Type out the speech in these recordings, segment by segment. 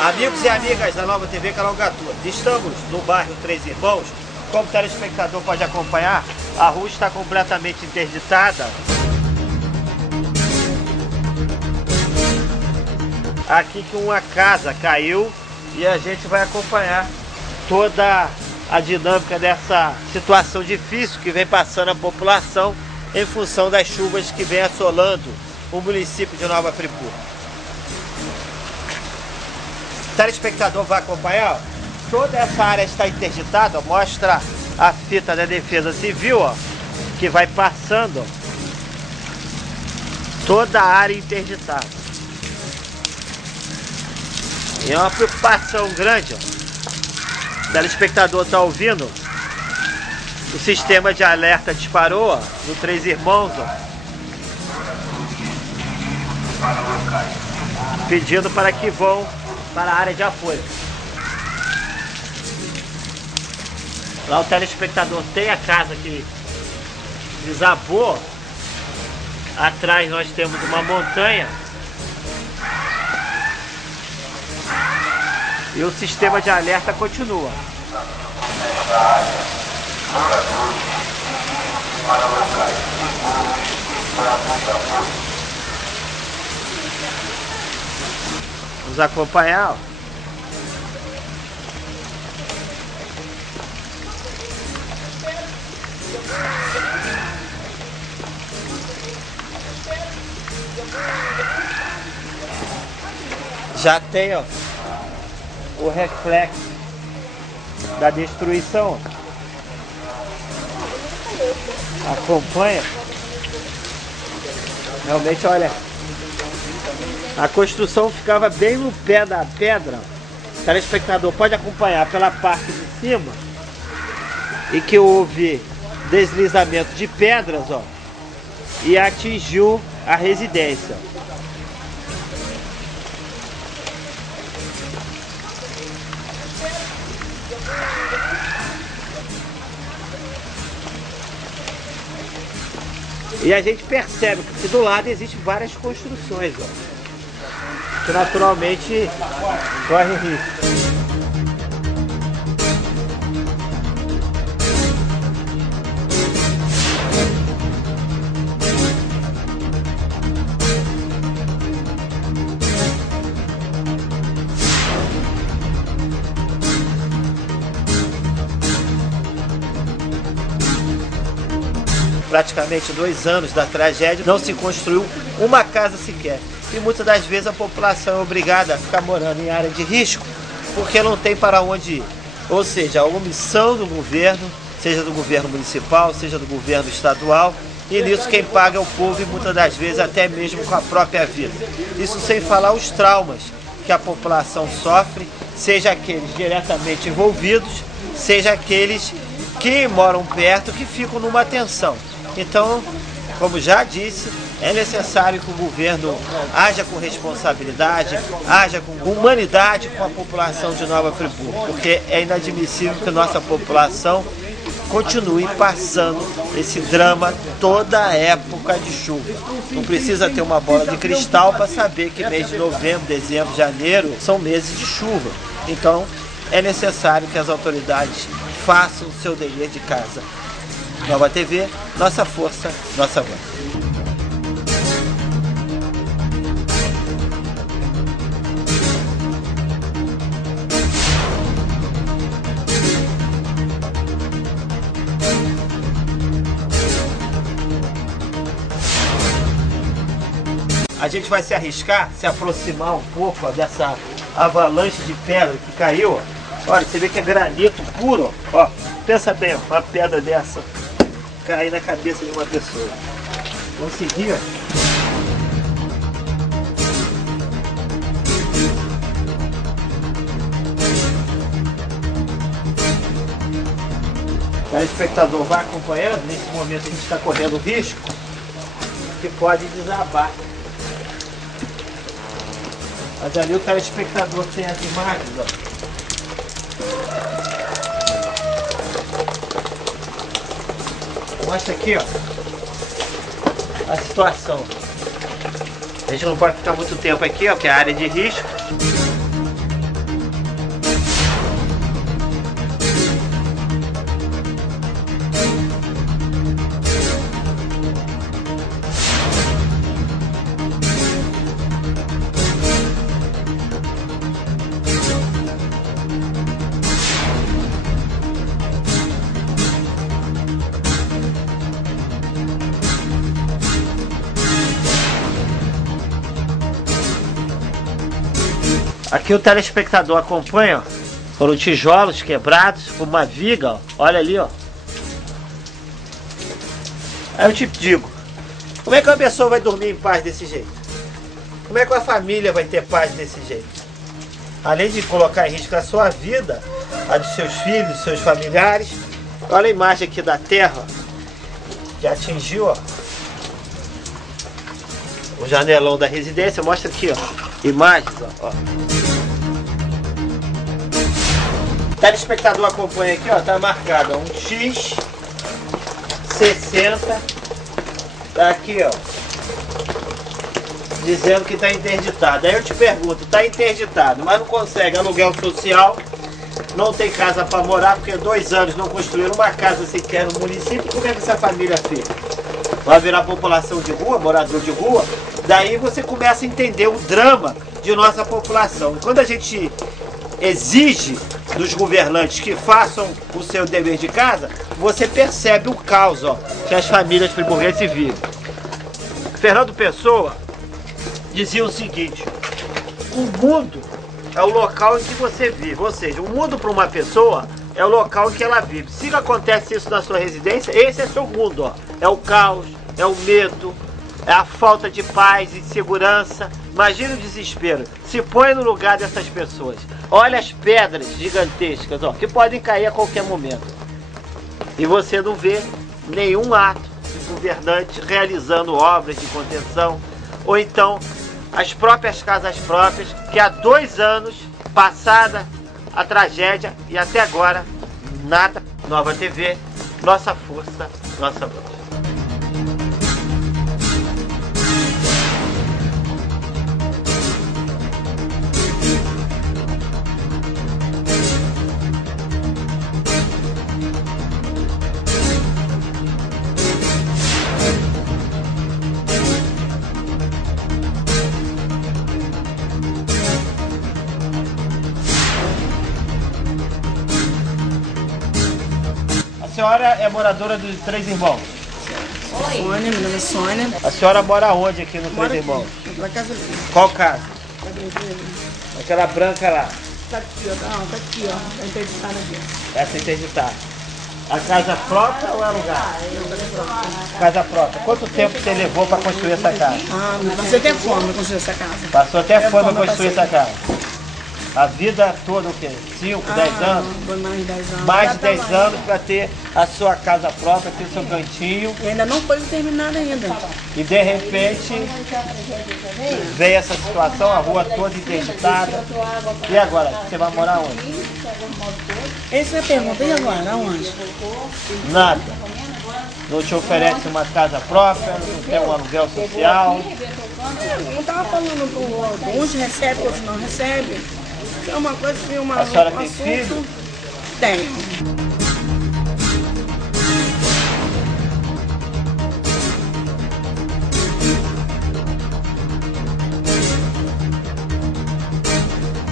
Amigos e amigas da Nova TV Canal Gatuno, estamos no bairro Três Irmãos. Como o telespectador pode acompanhar, a rua está completamente interditada. Aqui que uma casa caiu e a gente vai acompanhar toda a dinâmica dessa situação difícil que vem passando a população em função das chuvas que vem assolando o município de Nova Friburgo. O telespectador vai acompanhar, ó, toda essa área está interditada, ó, mostra a fita da Defesa Civil, ó, que vai passando, ó, toda a área interditada. E é uma preocupação grande, ó. O telespectador está ouvindo, o sistema de alerta disparou, ó, no Três Irmãos, ó, pedindo para que vão para a área de apoio. Lá o telespectador tem a casa que desabou. Atrás nós temos uma montanha. E o sistema de alerta continua. Vamos acompanhar, ó. Já tem, ó, o reflexo da destruição. Acompanha. Realmente, olha, a construção ficava bem no pé da pedra. O telespectador pode acompanhar pela parte de cima e que houve deslizamento de pedras, ó, e atingiu a residência. E a gente percebe que do lado existem várias construções, ó, que naturalmente corre risco. Praticamente 2 anos da tragédia, não se construiu uma casa sequer. E muitas das vezes a população é obrigada a ficar morando em área de risco, porque não tem para onde ir. Ou seja, a omissão do governo, seja do governo municipal, seja do governo estadual, e nisso quem paga é o povo e muitas das vezes até mesmo com a própria vida. Isso sem falar os traumas que a população sofre, seja aqueles diretamente envolvidos, seja aqueles que moram perto, que ficam numa tensão. Então, como já disse, é necessário que o governo haja com responsabilidade, haja com humanidade com a população de Nova Friburgo, porque é inadmissível que nossa população continue passando esse drama toda a época de chuva. Não precisa ter uma bola de cristal para saber que mês de novembro, dezembro, janeiro são meses de chuva. Então, é necessário que as autoridades façam o seu dever de casa. Nova TV, nossa força, nossa voz. A gente vai se arriscar, se aproximar um pouco, ó, dessa avalanche de pedra que caiu. Ó. Olha, você vê que é granito puro. Ó. Pensa bem, ó, uma pedra dessa cair na cabeça de uma pessoa. Vamos seguir, ó. O telespectador vai acompanhando. Nesse momento a gente está correndo risco que pode desabar. Mas ali o telespectador tem as imagens, ó. Mostra aqui, ó, a situação. A gente não pode ficar muito tempo aqui, ó, que é a área de risco. Aqui o telespectador acompanha, ó, foram tijolos quebrados, uma viga, ó, olha ali, ó. Aí eu te digo, como é que uma pessoa vai dormir em paz desse jeito? Como é que uma família vai ter paz desse jeito? Além de colocar em risco a sua vida, a dos seus filhos, dos seus familiares. Olha a imagem aqui da terra, que atingiu, ó, o janelão da residência. Mostra aqui, ó, imagens, ó. O telespectador acompanha aqui, ó, tá marcado, ó, um X 60, tá aqui, ó, dizendo que está interditado. Aí eu te pergunto, está interditado, mas não consegue aluguel social, não tem casa para morar, porque 2 anos não construíram uma casa sequer no município. Como é que essa família fica? Vai virar população de rua, morador de rua? Daí você começa a entender o drama de nossa população. E quando a gente exige dos governantes que façam o seu dever de casa, você percebe o caos, ó, que as famílias friburguenses vivem. Fernando Pessoa dizia o seguinte: o mundo é o local em que você vive, ou seja, o mundo para uma pessoa é o local em que ela vive. Se acontece isso na sua residência, esse é seu mundo, ó. É o caos, é o medo, é a falta de paz e segurança. Imagina o desespero. Se põe no lugar dessas pessoas. Olha as pedras gigantescas, ó, que podem cair a qualquer momento. E você não vê nenhum ato de governante realizando obras de contenção, ou então as próprias casas próprias, que há 2 anos passada a tragédia e até agora nada. Nova TV, nossa força, nossa voz. A senhora é moradora dos Três Irmãos? Oi. Sônia, meu nome é Sônia. A senhora mora onde aqui no Três Irmãos? Na casa dele. Qual casa? Cadê? Aquela branca lá. Tá aqui, ó. Não, tá aqui, ó. Tá interditada aqui. Essa é interditada. A casa própria ou é alugada? Casa própria. Quanto tempo você levou para construir essa casa? Me passei até fome para construir essa casa. Passou até fome para construir essa casa. A vida toda o quê? 5, 10 anos? Mais de 10 anos. Mais de 10 anos para ter a sua casa própria, ter o seu cantinho. E ainda não foi terminada ainda. E de repente veio essa situação, a rua toda interditada. E agora? Você vai morar onde? Essa é a pergunta. E agora? Aonde? Nada. Não te oferece uma casa própria, não tem um aluguel social. Não estava falando com o outro. Uns recebem, outros não recebem. É uma coisa que A senhora tem filho? Tenho.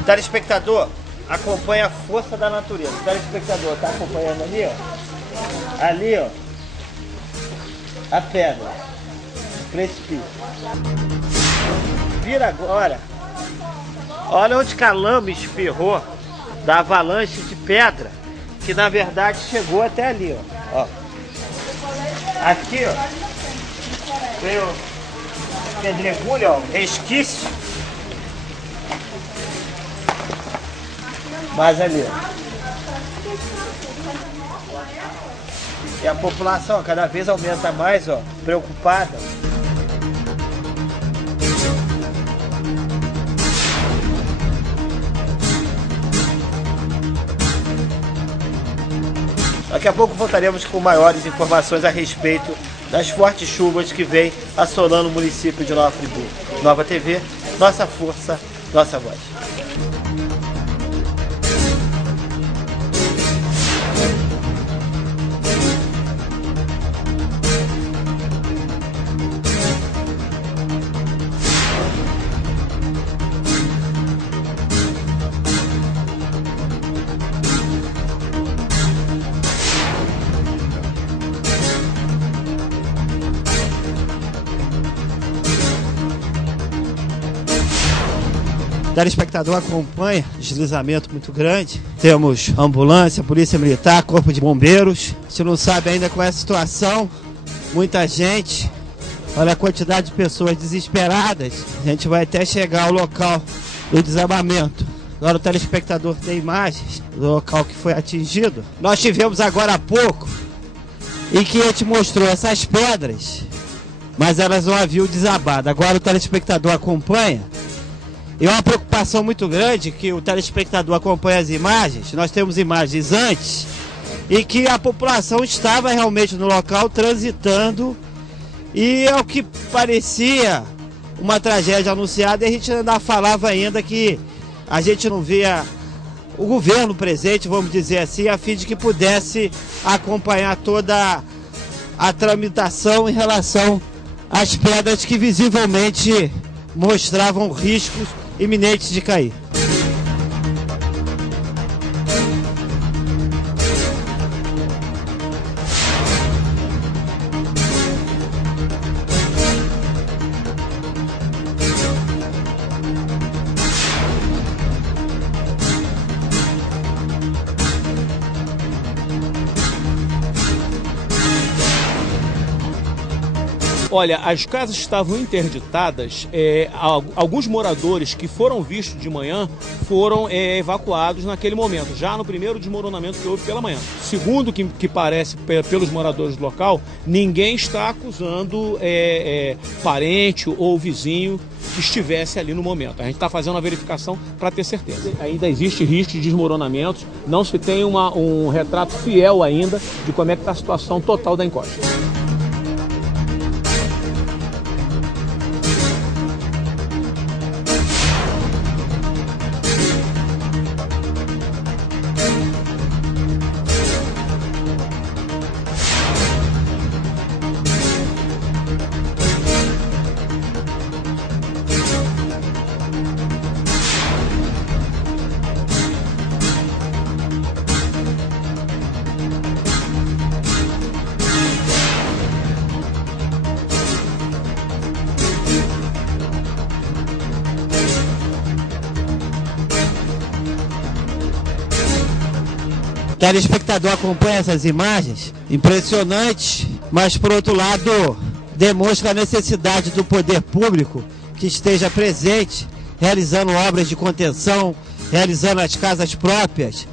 Telespectador, acompanha a força da natureza. O telespectador está acompanhando ali, ó. Ali, ó. A pedra. O precipício. Vira agora. Olha onde que a lama espirrou da avalanche de pedra, que na verdade chegou até ali, ó. Aqui, ó, veio pedregulho, ó, resquício. Mas ali, ó. E a população cada vez aumenta mais, ó, preocupada. Daqui a pouco voltaremos com maiores informações a respeito das fortes chuvas que vêm assolando o município de Nova Friburgo. Nova TV, nossa força, nossa voz. telespectador acompanha deslizamento muito grande. Temos ambulância, polícia militar, corpo de bombeiros. A gente não sabe ainda qual é a situação. Muita gente. Olha a quantidade de pessoas desesperadas. A gente vai até chegar ao local do desabamento. Agora o telespectador tem imagens do local que foi atingido. Nós tivemos agora há pouco em que a gente mostrou essas pedras, mas elas não haviam desabado. Agora o telespectador acompanha. E é uma preocupação muito grande que o telespectador acompanha as imagens. Nós temos imagens antes e que a população estava realmente no local transitando. E é o que parecia uma tragédia anunciada, e a gente ainda falava ainda que a gente não via o governo presente, vamos dizer assim, a fim de que pudesse acompanhar toda a tramitação em relação às pedras que visivelmente mostravam riscos iminentes de cair. Olha, as casas estavam interditadas, alguns moradores que foram vistos de manhã foram evacuados naquele momento, já no primeiro desmoronamento que houve pela manhã. Segundo o que parece pelos moradores do local, ninguém está acusando parente ou vizinho que estivesse ali no momento. A gente está fazendo uma verificação para ter certeza. Ainda existe risco de desmoronamentos, não se tem um retrato fiel ainda de como é que está a situação total da encosta. O telespectador acompanha essas imagens impressionantes, mas por outro lado demonstra a necessidade do poder público que esteja presente, realizando obras de contenção, realizando as casas próprias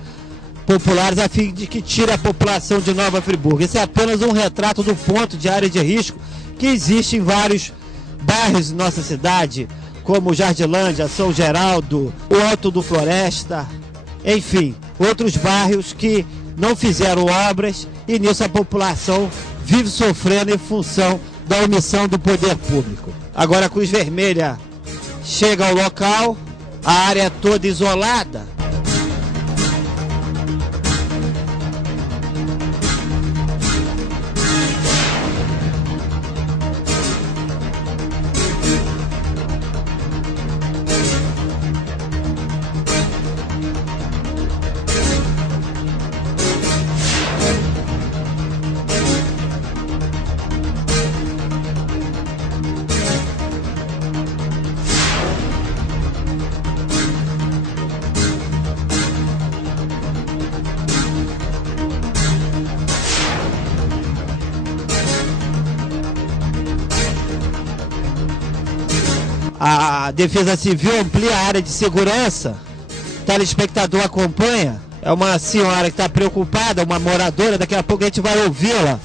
populares, a fim de que tire a população de Nova Friburgo. Esse é apenas um retrato do ponto de área de risco que existe em vários bairros de nossa cidade, como Jardilândia, São Geraldo, o Alto do Floresta, enfim, outros bairros que não fizeram obras, e nisso a população vive sofrendo em função da omissão do poder público. Agora a Cruz Vermelha chega ao local, a área é toda isolada. A Defesa Civil amplia a área de segurança. O telespectador acompanha. É uma senhora que está preocupada, uma moradora. Daqui a pouco a gente vai ouvi-la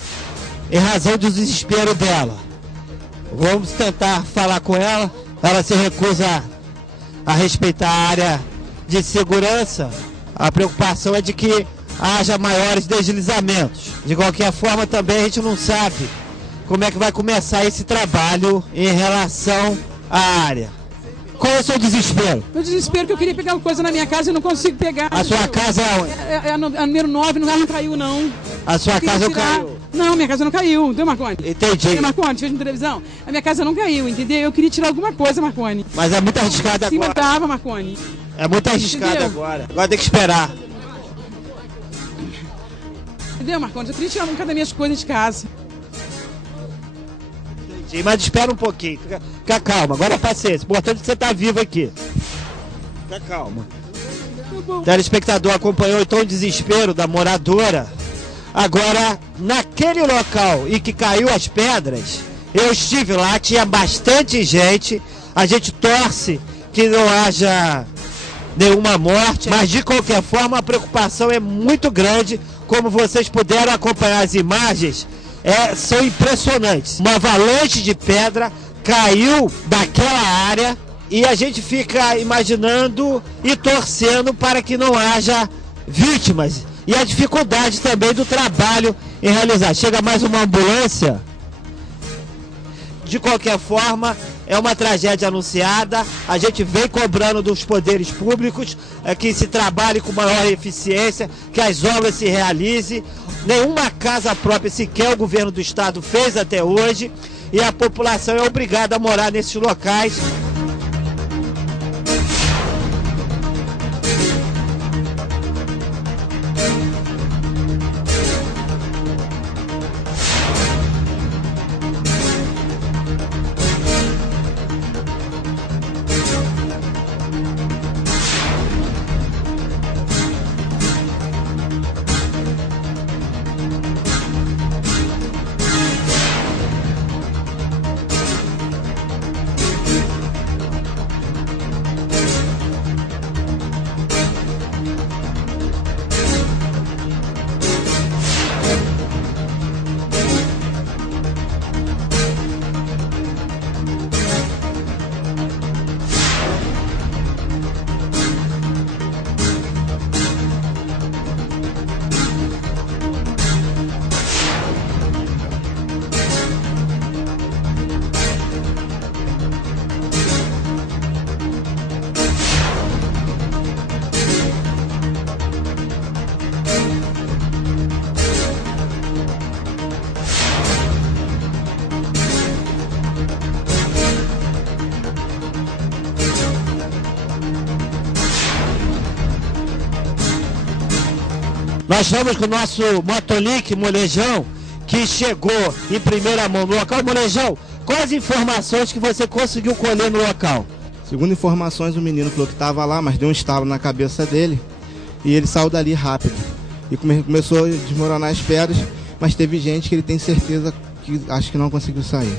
em razão do desespero dela. Vamos tentar falar com ela. Ela se recusa a respeitar a área de segurança. A preocupação é de que haja maiores deslizamentos. De qualquer forma, também a gente não sabe como é que vai começar esse trabalho em relação à área. Qual é o seu desespero? Meu desespero é que eu queria pegar uma coisa na minha casa e não consigo pegar. A sua casa é a número 9, não caiu não. A sua casa não caiu? Não, minha casa não caiu, entendeu, Marconi? Entendi. Entendeu, Marconi? Fez na televisão? A minha casa não caiu, entendeu? Eu queria tirar alguma coisa, Marconi. Mas é muito arriscado agora. Cima tava, Marconi. É muito arriscado agora. Agora tem que esperar. Entendeu, Marconi? Eu queria tirar um bocado das minhas coisas de casa. Mas espera um pouquinho, fica calma, agora é paciência, o importante é que você está vivo aqui. Tá calma. O telespectador acompanhou então o desespero da moradora. Agora, naquele local em que caiu as pedras, eu estive lá, tinha bastante gente. A gente torce que não haja nenhuma morte, mas de qualquer forma a preocupação é muito grande. Como vocês puderam acompanhar as imagens, são impressionantes. Uma avalanche de pedra caiu daquela área e a gente fica imaginando e torcendo para que não haja vítimas. E a dificuldade também do trabalho em realizar. Chega mais uma ambulância. De qualquer forma, é uma tragédia anunciada. A gente vem cobrando dos poderes públicos que se trabalhe com maior eficiência, que as obras se realizem. Nenhuma casa própria sequer o governo do estado fez até hoje. E a população é obrigada a morar nesses locais. Nós estamos com o nosso Motolink Molejão, que chegou em primeira mão no local. Molejão, quais as informações que você conseguiu colher no local? Segundo informações, o menino falou que estava lá, mas deu um estalo na cabeça dele e ele saiu dali rápido. E começou a desmoronar as pedras, mas teve gente que ele tem certeza que acho que não conseguiu sair.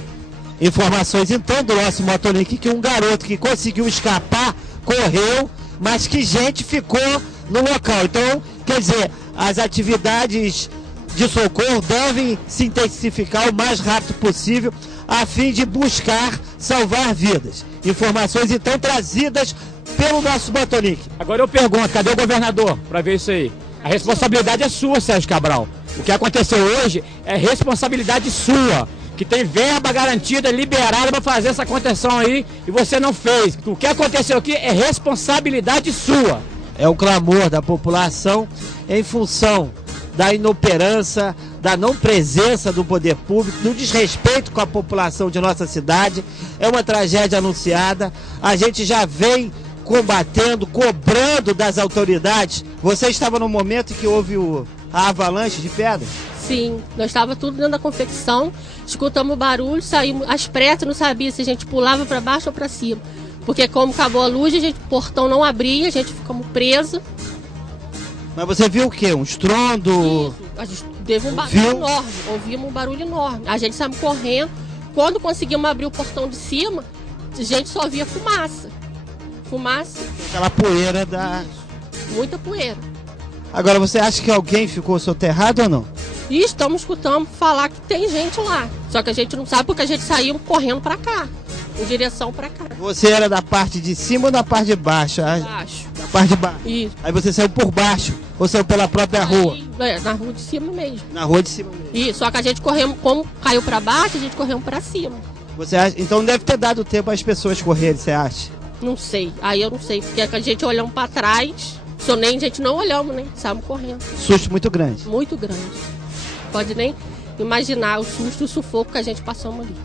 Informações então do nosso Motolink que um garoto que conseguiu escapar, correu, mas que gente ficou no local. Então, quer dizer, as atividades de socorro devem se intensificar o mais rápido possível a fim de buscar salvar vidas. Informações então trazidas pelo nosso Motolink. Agora eu pergunto, cadê o governador para ver isso aí? A responsabilidade é sua, Sérgio Cabral. O que aconteceu hoje é responsabilidade sua, que tem verba garantida, liberada para fazer essa contenção aí e você não fez. O que aconteceu aqui é responsabilidade sua. É o clamor da população em função da inoperância, da não presença do poder público, do desrespeito com a população de nossa cidade. É uma tragédia anunciada. A gente já vem combatendo, cobrando das autoridades. Você estava no momento em que houve a avalanche de pedra? Sim, nós estávamos tudo dentro da confecção, escutamos o barulho, saímos às pressas, não sabia se a gente pulava para baixo ou para cima. Porque como acabou a luz, o portão não abria, a gente ficamos presos. Mas você viu o quê? Um estrondo? Isso, a gente teve um barulho enorme, ouvimos um barulho enorme. A gente saiu correndo, quando conseguimos abrir o portão de cima, a gente só via fumaça. Fumaça. Aquela poeira da... Muita poeira. Agora, você acha que alguém ficou soterrado ou não? E estamos escutando falar que tem gente lá. Só que a gente não sabe porque a gente saiu correndo para cá, em direção para cá. Você era da parte de cima ou da parte de baixo? Baixo. Da parte de baixo. Isso. Aí você saiu por baixo ou saiu pela própria rua? Na rua de cima mesmo. Na rua de cima mesmo. Isso, só que a gente correu, como caiu para baixo, a gente correu para cima. Você acha? Então deve ter dado tempo às pessoas correrem, você acha? Não sei, aí eu não sei, porque a gente olhamos para trás, só nem a gente não olhamos, né? Saímos correndo. Susto muito grande. Muito grande. Pode nem imaginar o susto e o sufoco que a gente passamos ali.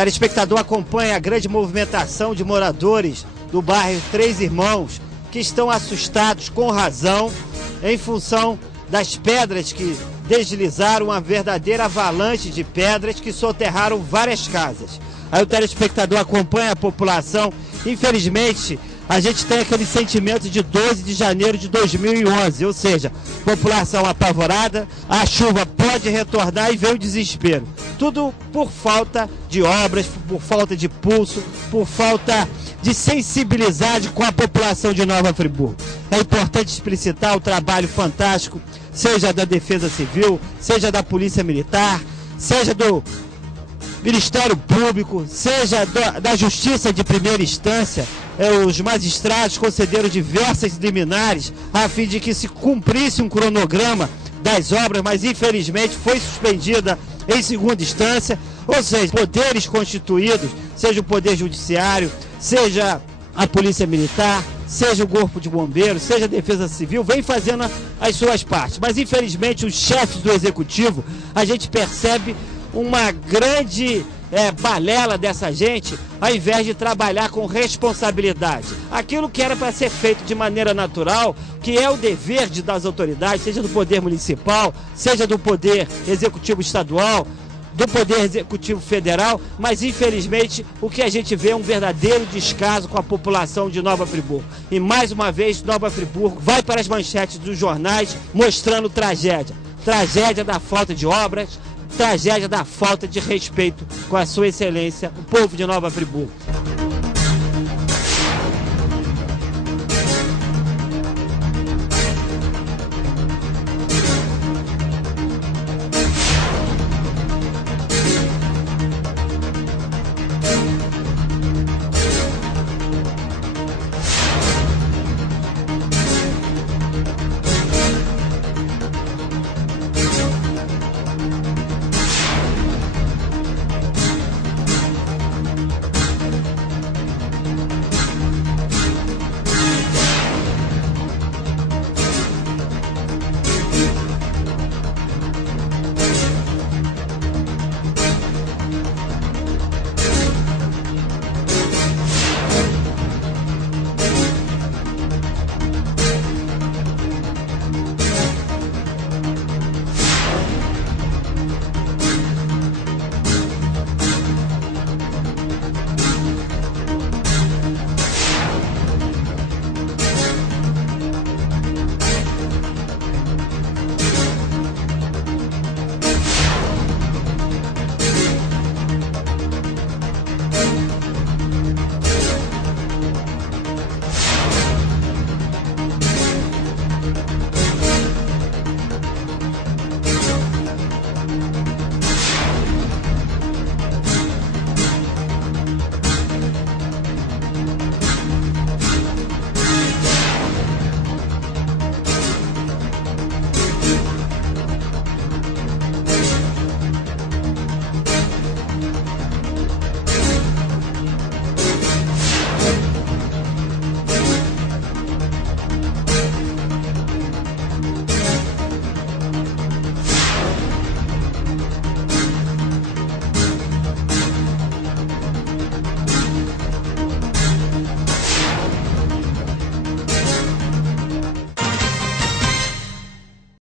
telespectador acompanha a grande movimentação de moradores do bairro Três Irmãos, que estão assustados com razão em função das pedras que deslizaram, uma verdadeira avalanche de pedras que soterraram várias casas. Aí o telespectador acompanha a população. Infelizmente, a gente tem aquele sentimento de 12 de janeiro de 2011, ou seja, população apavorada, a chuva pode retornar e vem o desespero. Tudo por falta de obras, por falta de pulso, por falta de sensibilidade com a população de Nova Friburgo. É importante explicitar o trabalho fantástico, seja da Defesa Civil, seja da Polícia Militar, seja do Ministério Público, seja da Justiça de Primeira Instância. Os magistrados concederam diversas liminares a fim de que se cumprisse um cronograma das obras, mas infelizmente foi suspendida em segunda instância, ou seja, poderes constituídos, seja o Poder Judiciário, seja a Polícia Militar, seja o Corpo de Bombeiros, seja a Defesa Civil, vem fazendo as suas partes. Mas infelizmente os chefes do Executivo, a gente percebe uma grande balela dessa gente, ao invés de trabalhar com responsabilidade. Aquilo que era para ser feito de maneira natural, que é o dever das autoridades, seja do Poder Municipal, seja do Poder Executivo Estadual, do Poder Executivo Federal, mas infelizmente o que a gente vê é um verdadeiro descaso com a população de Nova Friburgo. E mais uma vez Nova Friburgo vai para as manchetes dos jornais mostrando tragédia. Tragédia da falta de obras, tragédia da falta de respeito com a sua excelência, o povo de Nova Friburgo.